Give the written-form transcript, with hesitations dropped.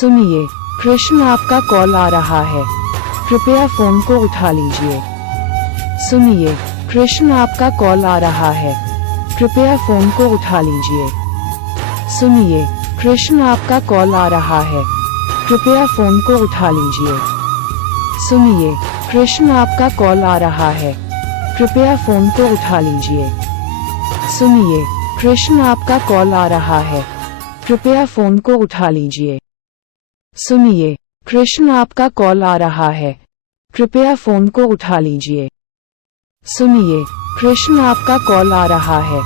सुनिए, कृष्ण आपका कॉल आ रहा है, कृपया फोन को उठा लीजिए। सुनिए, कृष्ण आपका कॉल आ रहा है, कृपया फोन को उठा लीजिए। सुनिए, कृष्ण आपका कॉल आ रहा है, कृपया फोन को उठा लीजिए। सुनिए, कृष्ण आपका कॉल आ रहा है, कृपया फोन को उठा लीजिए। सुनिए, कृष्ण आपका कॉल आ रहा है, कृपया फोन को उठा लीजिए। सुनिए, कृष्ण आपका कॉल आ रहा है, कृपया फोन को उठा लीजिए। सुनिए, कृष्ण आपका कॉल आ रहा है,